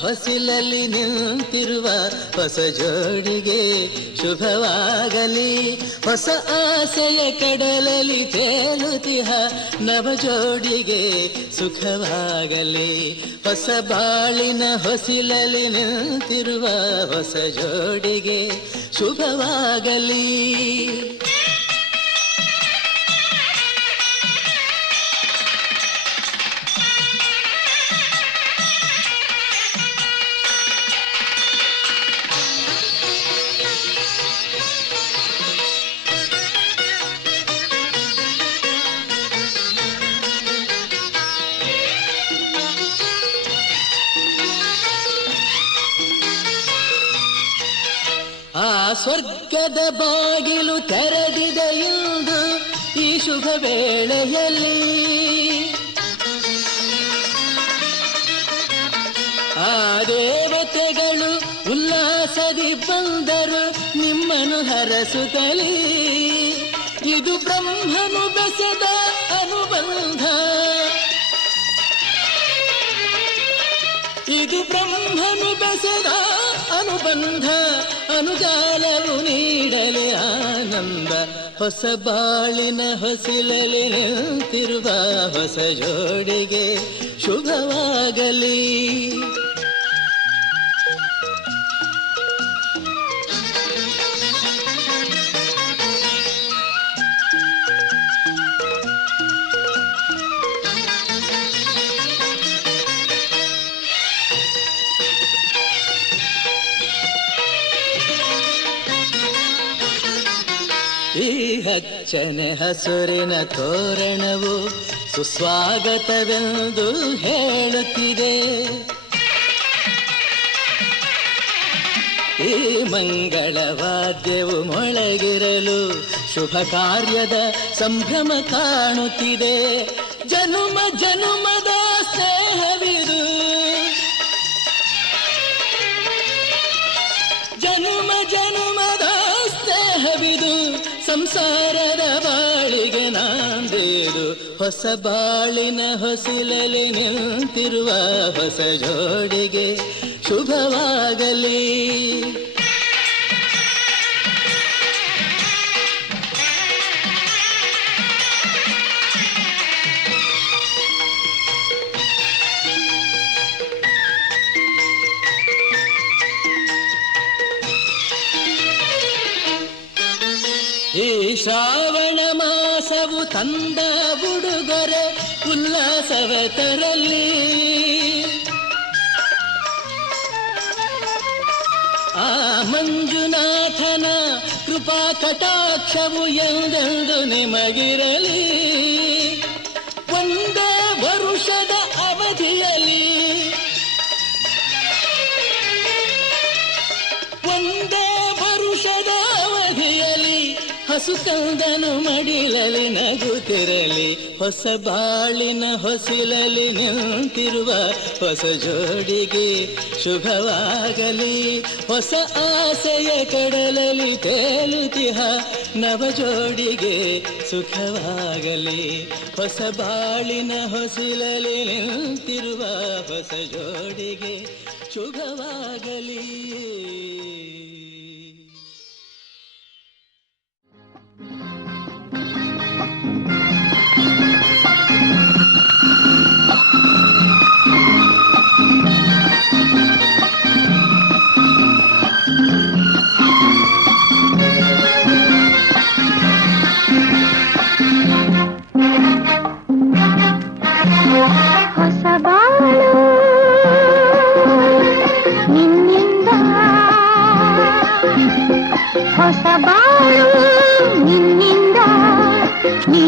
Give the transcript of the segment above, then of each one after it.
ಹೊಸಿಲಲ್ಲಿ ನಿಂತಿರುವ ಹೊಸ ಜೋಡಿಗೆ ಶುಭವಾಗಲಿ. ಹೊಸ ಆಸೆಯ ಕಡಲಲ್ಲಿ ತೇಲುತಿಹ ನವ ಜೋಡಿಗೆ ಸುಖವಾಗಲಿ. ಹೊಸ ಬಾಳಿನ ಹೊಸಿಲಲ್ಲಿ ನಿಂತಿರುವ ಹೊಸ ಜೋಡಿಗೆ ಶುಭವಾಗಲಿ. ಸ್ವರ್ಗದ ಬಾಗಿಲು ತೆರೆದಿದೆ ಇಂದು ಈ ಶುಭ ವೇಳೆಯಲ್ಲಿ. ಆ ದೇವತೆಗಳು ಉಲ್ಲಾಸದಿ ಬಂದರು ನಿಮ್ಮನ್ನು ಹರಸುತ್ತಲಿ ಇದು ಬ್ರಹ್ಮನು ಬೆಸೆದ ಅನುಬಂಧ. ಇದು ಬ್ರಹ್ಮನು ಬೆಸೆದ ಅನುಬಂಧ ಅನುಗಾಲವು ನೀಡಲಿ ಆನಂದ. ಹೊಸ ಬಾಳಿನ ಹೊಸಿಲಲಿ ನಿಂತಿರುವ ಹೊಸ ಜೋಡಿಗೆ ಶುಭವಾಗಲಿ. ಹಚ್ಚನೆ ಹಸುರಿನ ತೋರಣವು ಸುಸ್ವಾಗತವೆಂದು ಹೇಳುತ್ತಿದೆ. ಈ ಮಂಗಳವಾದ್ಯವು ಮೊಳಗಿರಲು ಶುಭ ಕಾರ್ಯದ ಸಂಭ್ರಮ ಕಾಣುತ್ತಿದೆ. ಜನುಮ ಜನುಮದ ಸಂಸಾರದ ಬಾಳಿಗೆ ನಾಂದೇದು ಹೊಸ ಬಾಳಿನ ಹೊಸಿಲಲಿ ನಿಂತಿರುವ ಹೊಸ ಜೋಡಿಗೆ ಶುಭವಾಗಲಿ. ಶ್ರಾವಣ ಮಾಸವು ತಂದ ಉಡುಗೊರೆ ಉಲ್ಲಾಸವ ತರಲಿ. ಆ ಮಂಜುನಾಥನ ಕೃಪಾ ಕಟಾಕ್ಷವು ಎಂದೆಂದು ನಿಮಗಿರಲಿ. ಹಸು ಕಂದನು ಮಡಿಲಲಿ ನಗುತ್ತಿರಲಿ ಹೊಸ ಬಾಳಿನ ಹೊಸಿಲಲಿ ನಿಂತಿರುವ ಹೊಸ ಜೋಡಿಗೆ ಶುಭವಾಗಲಿ. ಹೊಸ ಆಸೆಯ ಕಡಲಲಿ ತೇಲುತಿಹ ನವ ಜೋಡಿಗೆ ಸುಖವಾಗಲಿ. ಹೊಸ ಬಾಳಿನ ಹೊಸಿಲಲಿ ನಿಂತಿರುವ ಹೊಸ ಜೋಡಿಗೆ ಶುಭವಾಗಲಿ. ಹೊಸ ಬಾಳು ನಿನ್ನಿಂದ ನೀ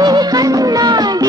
你很难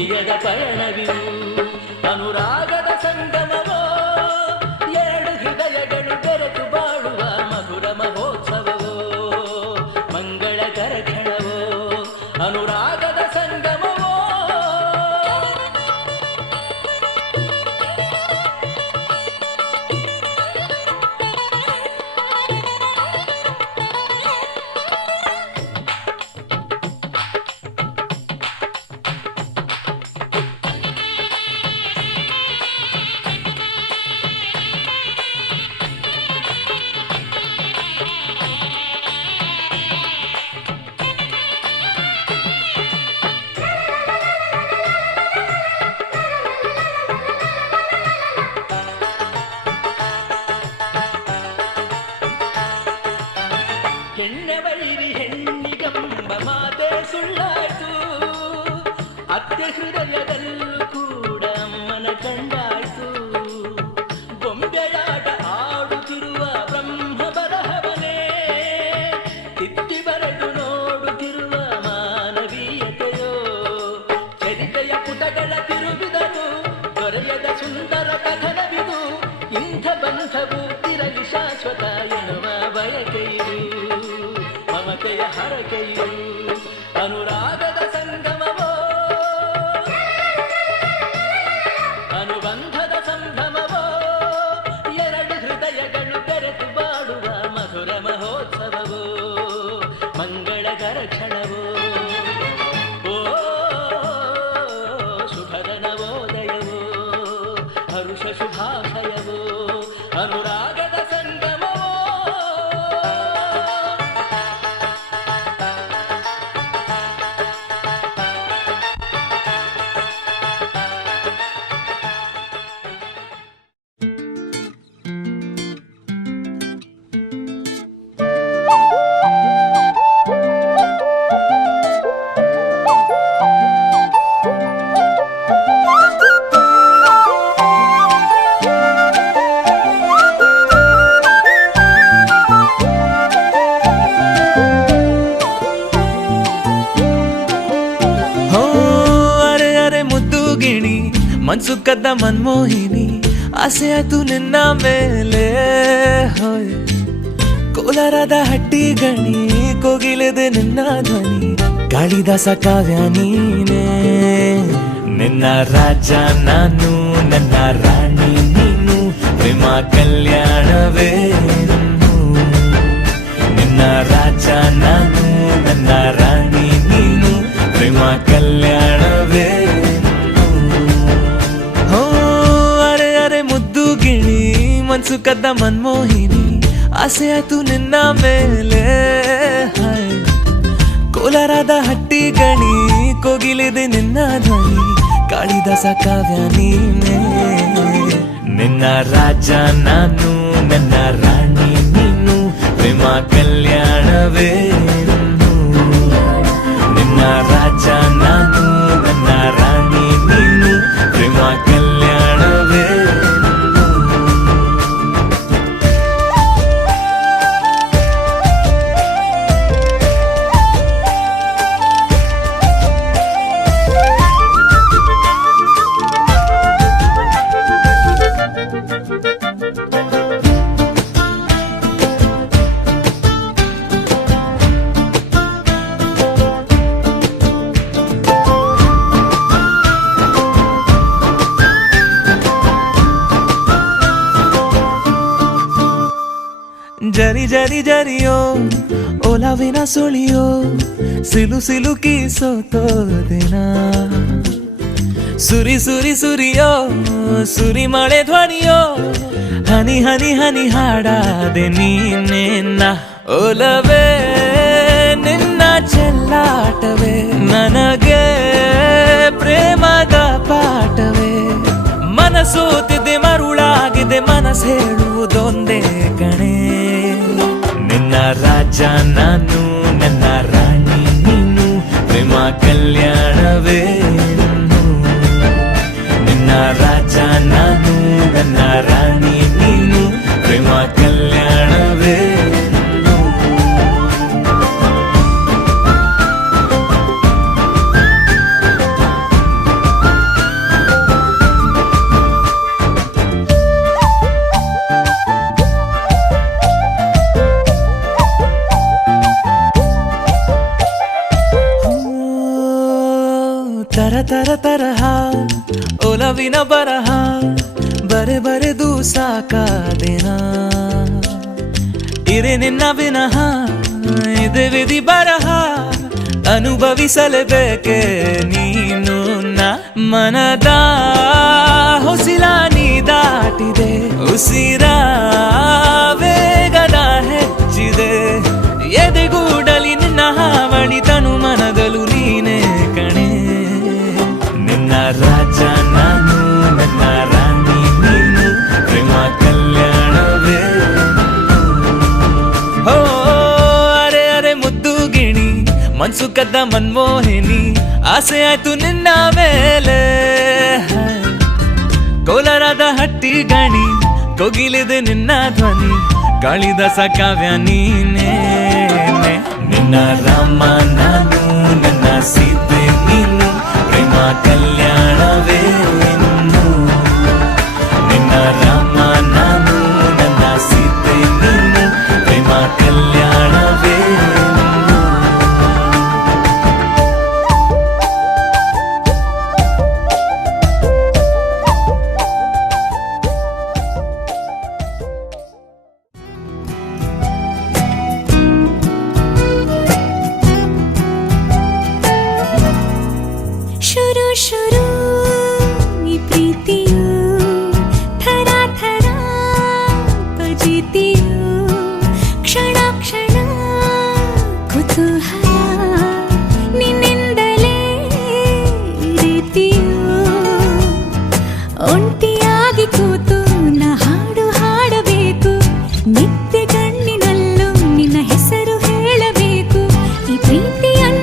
வியத பழனவியும் ಮನ್ಸು ಕದ್ದ ಮನ್ಮೋಹಿನಿ ಆಸೆ ಆಯ್ತು ನಿನ್ನ ಮೇಲೆ. ಹೋಯ್. ಕೋಲಾರದ ಹಟ್ಟಿ ಗಣಿ, ಕೋಗಿಲೆದೆ ನಿನ್ನ ಧ್ವನಿ, ಕಾಳಿದಾಸ ಕಾವ್ಯ ನೀನೇ. ನಿನ್ನ ರಾಜ ನಾನು, ನನ್ನ ರಾಣಿ ನೀನು, ಪ್ರೇಮ ಕಲ್ಯಾಣವೇ ನಿನ್ನ ರಾಜ ನಾನು, ನನ್ನ ರಾಣಿ ನೀನು, ಪ್ರೇಮ ಕಲ್ಯಾಣವೇ ಕದ್ದ ಮನ್ಮೋಹಿನಿ, ಆಸೆ ಆತು ನಿನ್ನ ಮೇಲೆ. ಕೋಲಾರದ ಹಟ್ಟಿ ಗಣಿ, ಕೋಗಿಲಿದೆ ನಿನ್ನ ಧ್ವನಿ, ಕಾಳಿದಾಸ ಕಾವ್ಯ ನೀನೇ. ನಿನ್ನ ರಾಜ ನಾನು, ನನ್ನ ರಾಣಿ ನೀನು ಪ್ರೇಮ ಕಲ್ಯಾಣವೇ ನಿನ್ನ ರಾಜ ನಾನು, ನನ್ನ ರಾಣಿ ಜರಿ ಜರಿ ಜರಿಯೋ ಒಲವಿನ ಸುಳಿಯೋ, ಸಿಲು ಸಿಲುಕಿ ಸೋತೋದಿನ ಸುರಿ ಸುರಿ ಸುರಿಯೋ, ಸುರಿ ಮಳೆ ಧ್ವನಿಯೋ, ಹನಿ ಹನಿ ಹನಿ ಹಾಡಾದೆ ನಿನ್ನ ಒಲವೇ, ನಿನ್ನ ಚೆಲ್ಲಾಟವೇ, ನನಗೆ ಪ್ರೇಮದ ಪಾಠವೇ. ಮನಸೂತಿದೆ ಮರುಳಾಗಿದೆ ಮನಸ್ಸು ಹೇಳುವುದೊಂದೇ ಕಣೆ. ನಿನ್ನ ರಾಜ ನಾನು ನನ್ನ ರಾಣಿ ನೀನು ಪ್ರೇಮ ಕಲ್ಯಾಣವೇ ಅನುಭವಿಸಲೇಬೇಕೆ ನೀನು ನ ಮನದ ಹೊಸಿಲ ನೀ ದಾಟಿದೆ. ಉಸಿರ ಕದ್ದ ಮನ್ಮೋಹಿನಿ, ಆಸೆ ಆಯ್ತು ನಿನ್ನ ಮೇಲೆ. ಕೋಲಾರದ ಹಟ್ಟಿ ಗಣಿ, ಕೊಗಿಲಿದೆ ನಿನ್ನ ಧ್ವನಿ, ಗಾಳಿದ ಕಾವ್ಯ ನೀನೇ. ನಿನ್ನ ರಾಮ, ನಾನು ನನ್ನ ಸೀತ. เตียน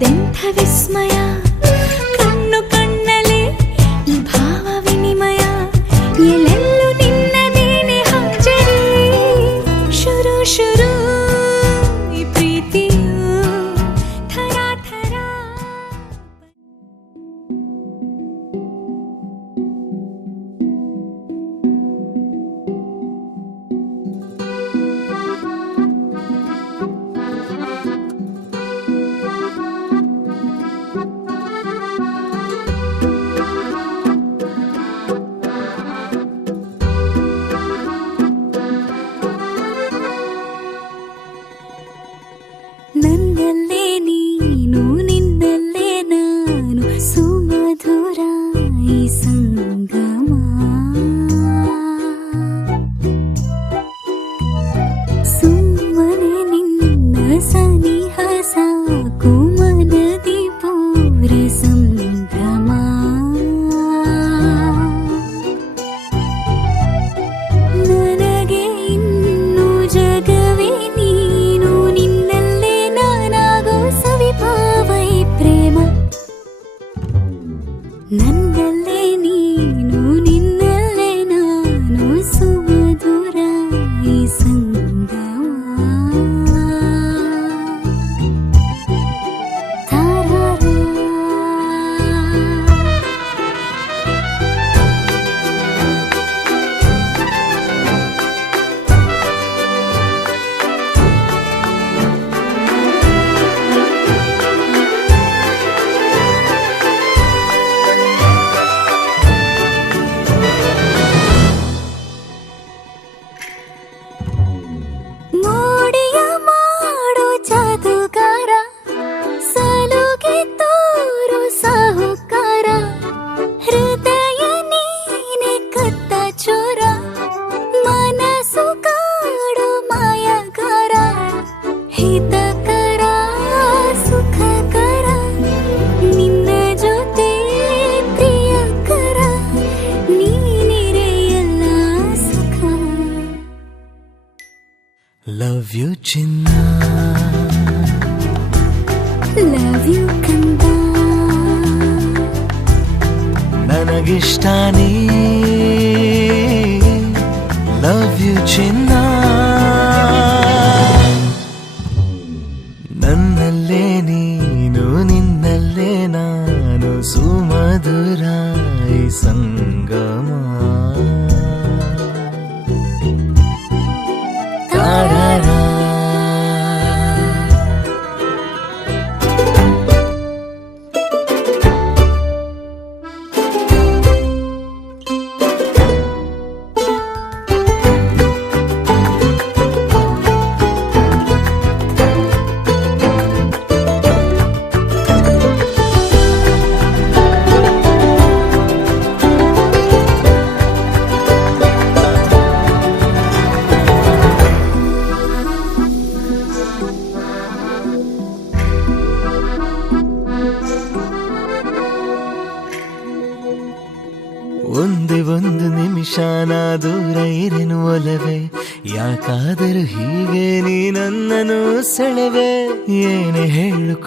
దెంత విస్మయా some లవ్ యూ చిన్న లವ್ యూ ಕಂದ ನನಗಿಷ್ಟ ನೀ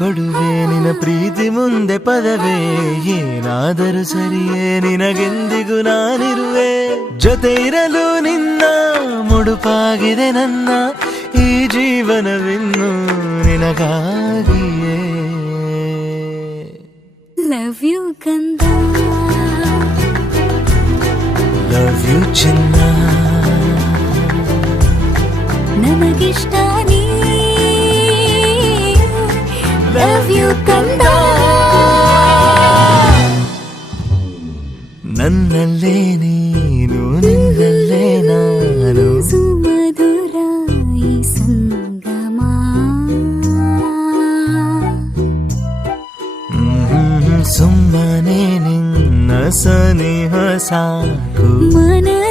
ಕೊಡುವೆ ನಿನ್ನ ಪ್ರೀತಿ ಮುಂದೆ ಪದವೇ ಏನಾದರೂ ಸರಿಯೇ ನಿನಗೆಂದಿಗೂ ನಾನಿರುವೆ. ಜೊತೆ ಇರಲು ನಿನ್ನ ಮುಡುಪಾಗಿದೆ ನನ್ನ ಈ ಜೀವನವಿನ್ನು ನಿನಗಾಗಿಯೇ. ಲವ್ ಯು ಕಂದ ಲವ್ ಯು ಚಿನ್ನ. ನಮಗಿಷ್ಟ ನೀ ಲವ್ ಯು ಕಂದ ನನ್ನಲ್ಲೇ ನೀನು ನಿನ್ನಲ್ಲೇ ನಾನು. ಸುಮಧುರ ಈ ಸಂಗಮ. ಹ್ಮ್, ಸುಮ್ಮನೆ ನಿನ್ನ ಸನಿಹ ಸಾಕು. ಮನದ